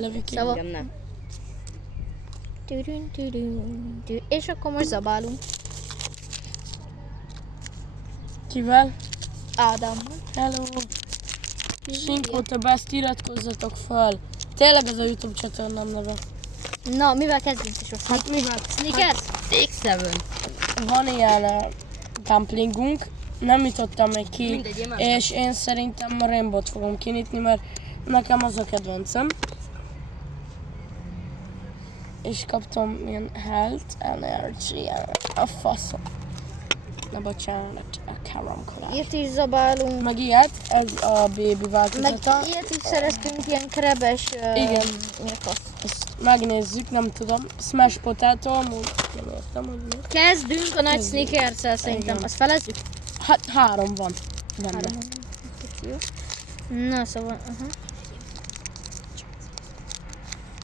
Szóval... Igen, nem. És akkor most zabálunk. Kivel? Ádám. Hello! Sinkó, te ezt iratkozzatok fel. Tényleg ez a YouTube csatornám neve. Na, mivel kezdünk is most? Hát mivel? Snickers? X7. Van ilyen dumplingunk, nem nyitottam még ki, Mindegy, én már és én szerintem a Rainbow-t fogom kinyitni, mert nekem az a kedvencem. És kaptam ilyen health, energy, a faszom. Na bocsánat, a karamkolás. Ilyet is zabálunk. Meg ilyet, ez a baby Meg változata. ilyet is szereztünk, ilyen krebes... Igen. Mi a fasz? Ezt megnézzük, nem tudom. Smash potato, amúgy nem értem, hogy mi. Kezdünk a nagy Snickers-szel szerintem. Igen. Azt felezzük? Hát 3 van benne. Jó. Na, szóval...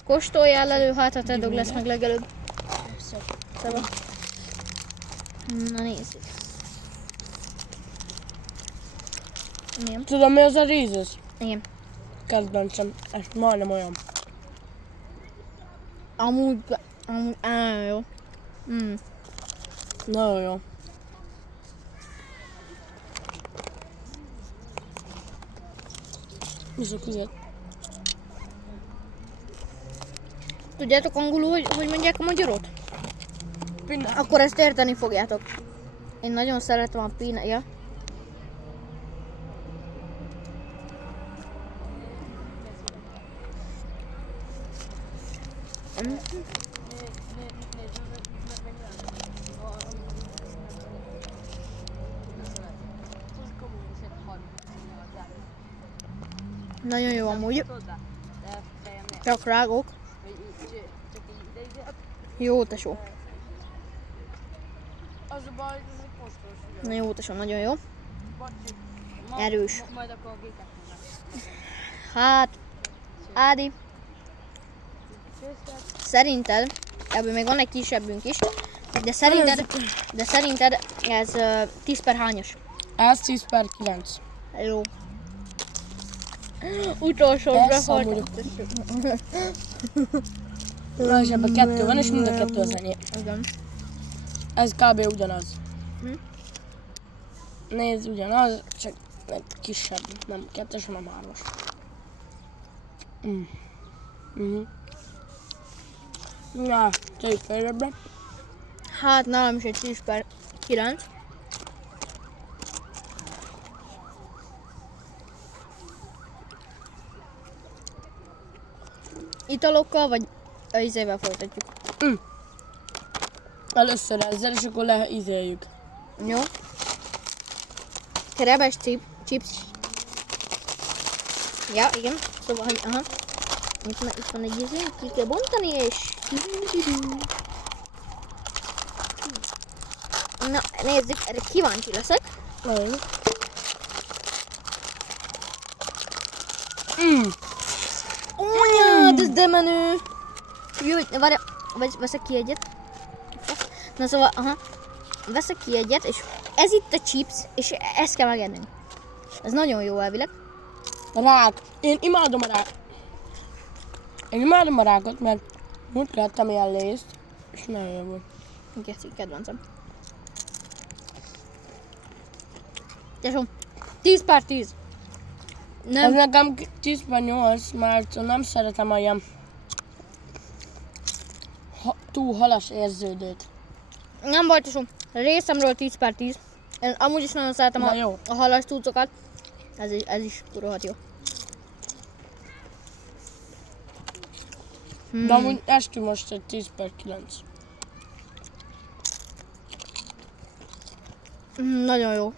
Kóstoljál elő, hát a te dog lesz meg legelőbb. Szóval... Na nézzük. Igen. Tudom, mi az a Reese's? Igen. Kedvencem, ez majdnem olyan. Amúgy jó. Nagyon jó. Iszok vizet. Tudjátok angolul, hogy mondják a magyarot? Pinna. Akkor ezt érteni fogjátok. Én nagyon szeretem a peanut, ja. Nagyon jó amúgy. Csak rágok. Jó tesó. Az a baj, hogy ez egy postos. Na jó tesó, nagyon jó. Erős. Majd akkor a géket Hát, Ádi. Szerinted, ebből még van egy kisebbünk is, de szerinted ez 10 per hányos? Ez 10/9. Jó. Utolsó Persze, befordult. Na, és ebben 2 van, és mind a 2 az enyém. Igen. Ez kb. Ugyanaz. Hm? Nézd, ugyanaz, csak egy kisebb. Nem 2-es, hanem 3-as. Na, tegyük feljebbre. Hát nálam is egy 10 per 9. Italokkal vagy a izével folytatjuk? Először ezzel, és akkor leízéljük. Jó. Krebes chips. Ja, igen. Szóval, hogy aha. Itt van egy izé, ki kell bontani, és... Na, nézzük, erre kíváncsi leszek. Nagyon. Anya, ez de menő. Jó, várja, veszek ki egyet. Na szóval, aha. Veszek ki egyet, és ez itt a chips, és ezt kell megennünk. Ez nagyon jó elvileg. Rák. Én imádom a rák. Én imádom a rákot, mert múltkor ettem ilyen lészt, és nagyon jó volt. Geci, kedvencem. Tesóm, 10 per 10. Ez Nem, nekem 10/8, mert nem szeretem a ilyen túl halas érződőt. nem baj, tesóm. Részemről 10 per 10. Én amúgy is nagyon szeretem Na jó. a halas cuccokat. Ez is rohadt jó. De amúgy estünk most egy 10/9. Nagyon jó.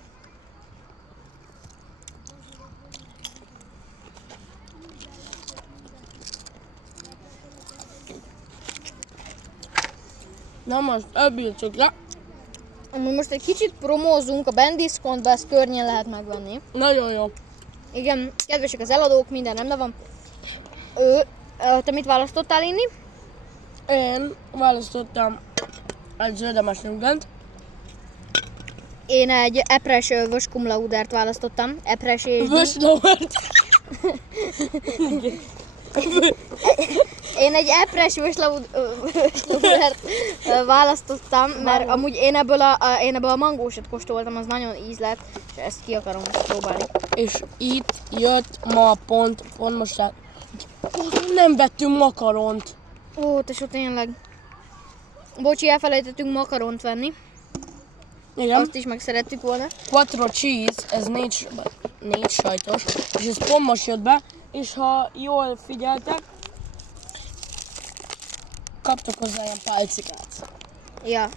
Na most elbírtuk le. Amúgy most egy kicsit promózunk, a Ben Discountba ezt környen lehet megvenni. Nagyon jó. Igen, kedvesek az eladók, minden rendben van. Te mit választottál inni? Én választottam egy zöldemes nugget. Én egy epres vöskum laudert választottam. Epres és... Vöslauvert. Én egy epres slobudert választottam, mert amúgy én ebből a mangósat kóstoltam, az nagyon íz lett, és ezt ki akarom próbálni. És itt jött ma pont most nem vettünk makaront. Ó, tesó, tényleg. Bocsi, elfelejtettünk makaront venni. Igen. Azt is meg szerettük volna. Quattro cheese, ez négy sajtos, és ez pont most jött be, és ha jól figyeltek, kaptak hozzá ilyen pálcikát. Ja.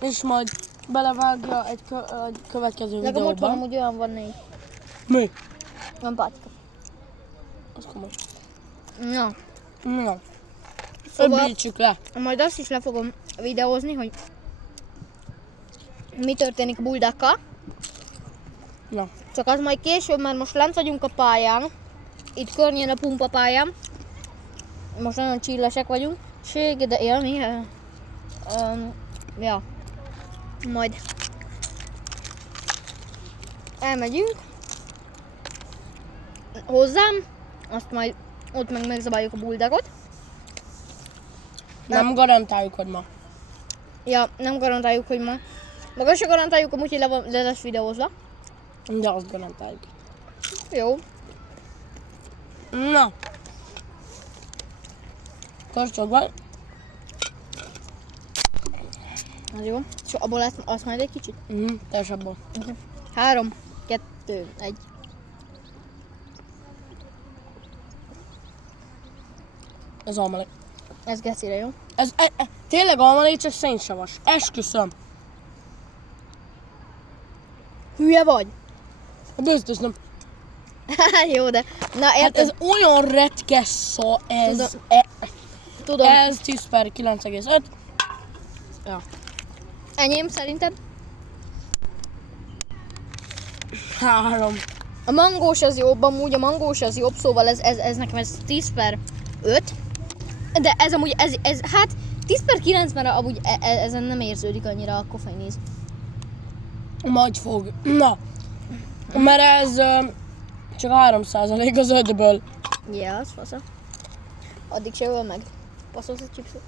És majd belevágja egy következő Nekem otthon videóban. amúgy olyan van 4. Mi? Van pátika. Az komoly. Na, Na, Szóval- öblítsük le. majd azt is le fogom videózni, hogy mi történik a buldákkal. Na, Csak az majd később, mert most lent vagyunk a pályán. Itt környén a pumpapályán. Most nagyon csillesek vagyunk. De élni. Ja. Majd elmegyünk hozzám, azt majd ott meg megzabáljuk a buldágot. nem garantáljuk, hogy ma. Ja, nem garantáljuk, hogy ma. Meg azt se garantáljuk, amúgy, hogy le lesz videózva. De azt garantáljuk. Jó. Na. Kóstold meg. Az jó. És abból lesz azt majd egy kicsit. Tess abból. 3, 2, 1. Ez almalé. Ez gecire, jó? Ez tényleg almalé, csak szénsavas. Esküszöm. Hülye vagy? Biztos nem. Jó, de... Na, Hát érted? ez olyan retkes szó, ez. Tudom. Ez 10/9,5. Ja. Enyém szerinted? 3. A mangós az jobb, amúgy a mangós az jobb, szóval ez nekem ez 10/5. De ez amúgy, ez hát 10/9, mert amúgy ezen nem érződik annyira a koffeiníz. Majd fog. Na. Mert ez csak 3% az 5-ből. Ja, az fasza. Addig se öl meg. Passzolsz a chipsot?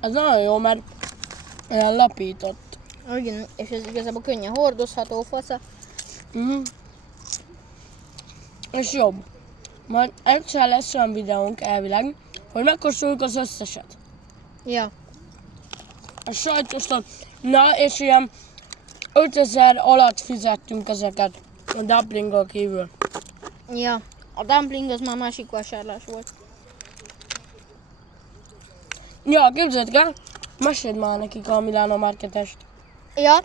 Ez nagyon jó, mert olyan lapított. Igen, és ez igazából könnyen hordozható, fasza. És jobb. Majd egyszer lesz olyan videónk elvileg, hogy megkóstoljuk az összeset. Ja. A sajtosan. Na, és ilyen 5000 alatt fizettünk ezeket a dumplinggal kívül. Ja. A dumpling az már másik vásárlás volt. Ja, képzeld el, meséld már nekik a Milano Marketest. Ja.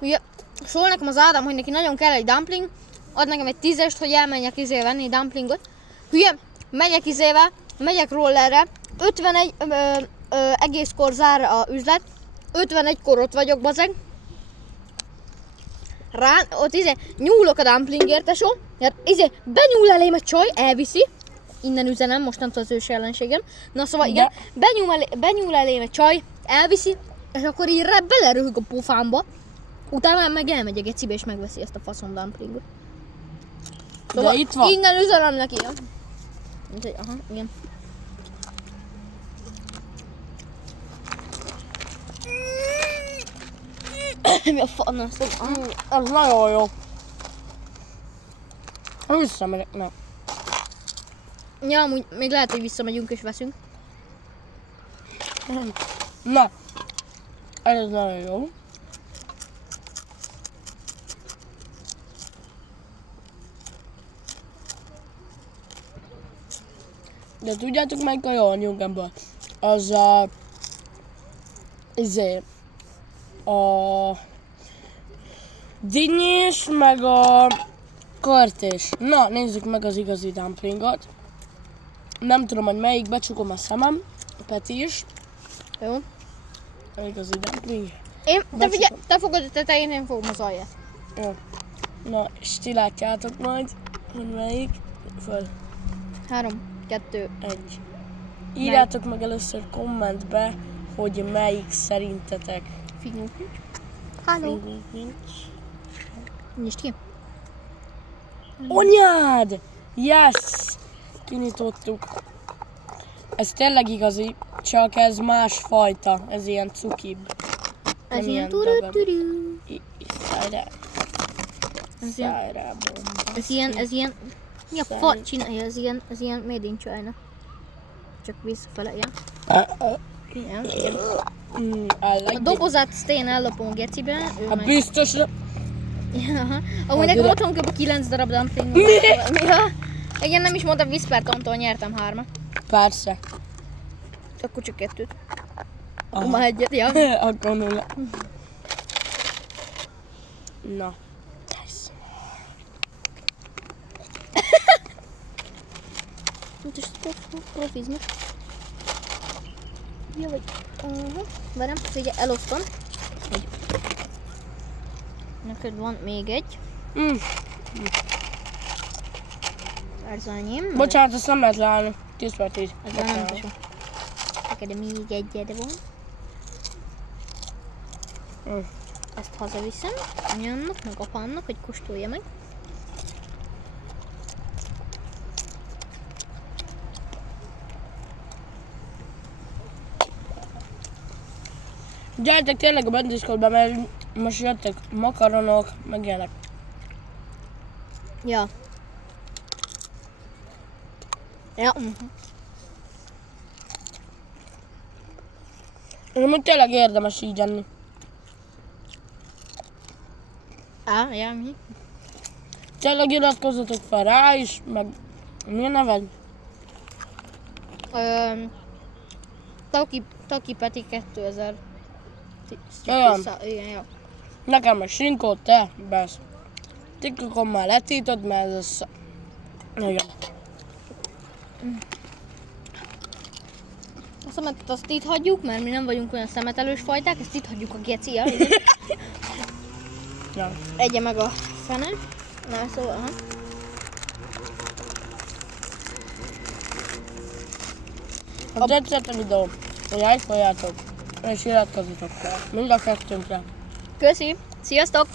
Ugye, szól nekem az Ádám, hogy neki nagyon kell egy dumpling, ad nekem egy 10-est, hogy elmenjek venni dumplingot. Hülye, megyek rollerre, 51 egészkor zár a üzlet, 51-kor ott vagyok, bazeg. Ott nyúlok a dumplingért, tesó, benyúl elém egy csaj, elviszi, innen üzenem, most nem tudom az ős ellenségem. Na szóval igen, benyúl elém egy csaj, elviszi, és akkor így beleröhög a pofámba. Utána meg elmegyek egy cibe és megveszi ezt a faszom dumplingot. De itt van. Innen üzenem neki, ja. Aha, igen. Mi a fanna? Az nagyon jó. Visszamegyek, nem. Ja, amúgy még lehet, hogy visszamegyünk és veszünk. Na, ez nagyon jó. De tudjátok melyik a jó anyunk ebből? Az a dinnyés, meg a kartés. Na, nézzük meg az igazi dumplingot. Nem tudom, hogy melyik, becsukom a szemem. Peti is. Jó. Az igazi dumpling. Te figyelj, te fogod a tetején, én fogom az alját. Jó. Na, és ti látjátok majd, hogy melyik. Föl. 3, 2, 1. Írjátok meg először kommentbe, hogy melyik szerintetek. Fingunk nincs. Halló. Fingunk nincs. Nyisd ki. Anyád! Yes! Kinyitottuk. Ez tényleg igazi, csak ez másfajta. Ez ilyen cukibb. Ez Nem ilyen ilyen turú-turú. Szájrá. Ez ilyen, Szájrá bomba. ez ilyen, mi a fa csinálja, ez ilyen made in China. Csak visszafele, ja. Igen, igen. A dobozát azt én ellopom gecibe. Ő Hát meg... biztos. Ja, aha. Amúgy nekem otthon kb. 9 darab dumpling. Mi? Ja. Igen, nem is mondtam, Whispertontól nyertem 3. Persze. Akkor csak 2. Aha. Ma egyet, ja. Akkor 0. Na. Mit is profizmi? Jó vagy. Várjam, figyelj, elosztom. Így. Neked van még egy. Ez enyém. Bocsánat, azt nem lehet leállni. 10/10. Ez már nem tesó. Neked még egyed van. Ezt hazaviszem anyámnak, meg apámnak, hogy kóstolja meg. Gyertek tényleg a Discordba, mert most jöttek makaronok, meg ilyenek. Ja. Ja. Amúgy tényleg érdemes így enni. Ja, mi? Tényleg iratkozzatok fel rá is, meg mi a neved? Taki Peti 2000. Olyan. Igen, ja. Nekem meg Sinkó, te, besz. TikTokon már letítod, mert ez... Igen. A szemetet azt itt hagyjuk, mert mi nem vagyunk olyan szemetelős fajták, ezt itt hagyjuk a gecia, igen. Ja. Egye meg a fene. Na, szóval, aha. Ha tetszett a videó, hogy lájkoljátok, és iratkozzatok fel. Mind a kettőnkre. Köszi! Sziasztok!